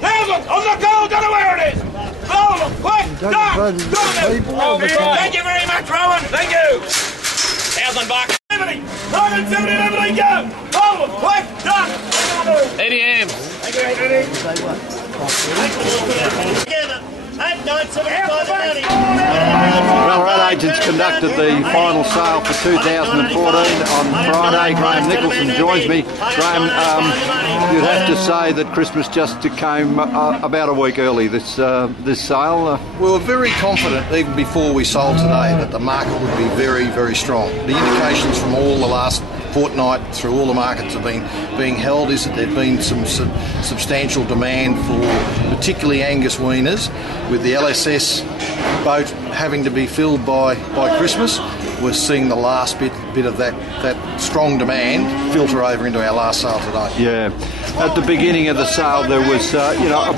1,000 on the goal, don't know where it is. Rowan, quick, done. Thank you very much, Rowan. Thank you. 1,000 bucks. 70, 70, go. Rowan, quick, done. 80 amps. Thank you, Eddie. Ballarat agents conducted the final sale for 2014 on Friday. Graham Nicholson joins me. Graham, you'd have to say that Christmas just came about a week early, this sale. We were very confident even before we sold today that the market would be very, very strong. The indications from all the last fortnight through all the markets have been being held is that there'd been some substantial demand for particularly Angus weaners, with the LSS boat having to be filled by Christmas. We're seeing the last bit of that strong demand filter over into our last sale today. Yeah, at the beginning of the sale there was a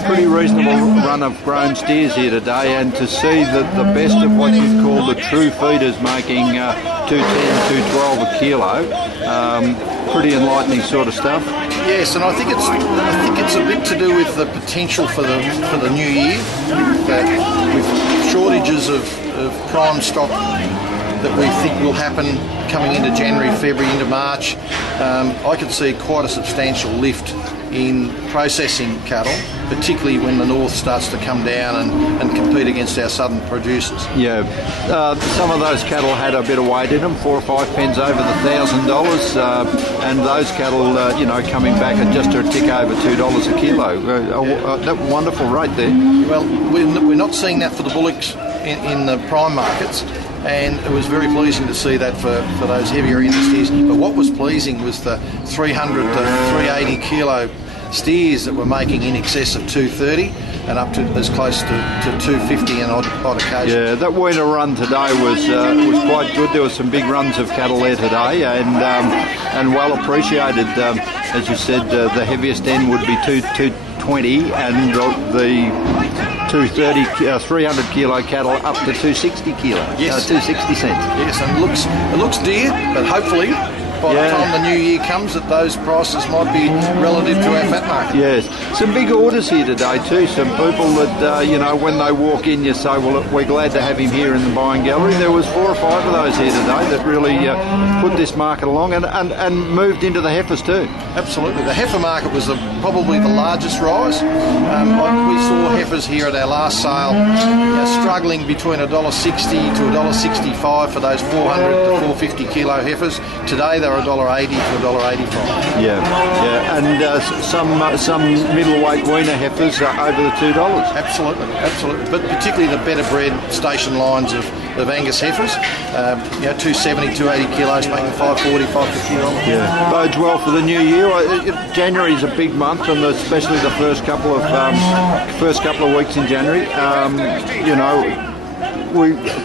pretty reasonable run of grown steers here today, and to see that the best of what you'd call the true feeders making 210, 212 a kilo, pretty enlightening sort of stuff. Yes, and I think it's a bit to do with the potential for the new year, with shortages of prime stock that we think will happen coming into January, February, into March. I could see quite a substantial lift in processing cattle, particularly when the north starts to come down and compete against our southern producers. Yeah, some of those cattle had a bit of weight in them, 4 or 5 pence over the $1,000, and those cattle, coming back at just a tick over $2 a kilo. That wonderful rate there. Well, we're not seeing that for the bullocks in the prime markets. And it was very pleasing to see that for those heavier end steers. But what was pleasing was the 300 to 380 kilo steers that were making in excess of 230 and up to as close to 250 and odd occasions. Yeah, that weaner run today was quite good. There were some big runs of cattle there today, and well appreciated. As you said, the heaviest end would be 220, and the 230, 300 kilo cattle up to 260 kilo. Yes. 260 cents. Yes, and it looks dear, but hopefully by the time the new year comes, that those prices might be relative to our fat market. Yes, some big orders here today too. Some people that when they walk in, you say, well, we're glad to have him here in the buying gallery. There was 4 or 5 of those here today that really put this market along and moved into the heifers too. Absolutely, the heifer market was probably the largest rise. We saw heifers here at our last sale struggling between $1.60 to $1.65 for those 400 to 450 kilo heifers. Today they're $1.80 to $1.85. Yeah, and some middleweight weaner heifers over the $2. Absolutely, but particularly the better bred station lines of Angus heifers, 270, 280 kilos, making $540, $550. Yeah, bodes well for the new year. January is a big month, and especially the first couple of weeks in January.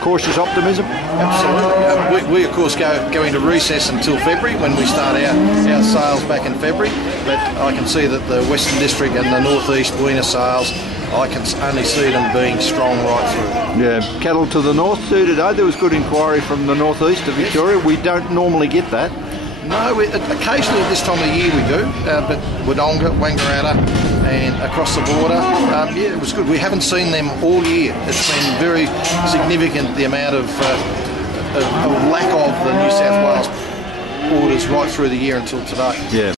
Cautious optimism. Absolutely. We of course go into recess until February when we start our sales back in February. But I can see that the Western District and the North East weaner sales, I can only see them being strong right through. Yeah, cattle to the north too today. There was good inquiry from the northeast of Victoria. We don't normally get that. No, occasionally at this time of the year we do, but Wodonga, Wangaratta and across the border, it was good. We haven't seen them all year. It's been very significant, the amount of lack of the New South Wales orders right through the year until today. Yeah.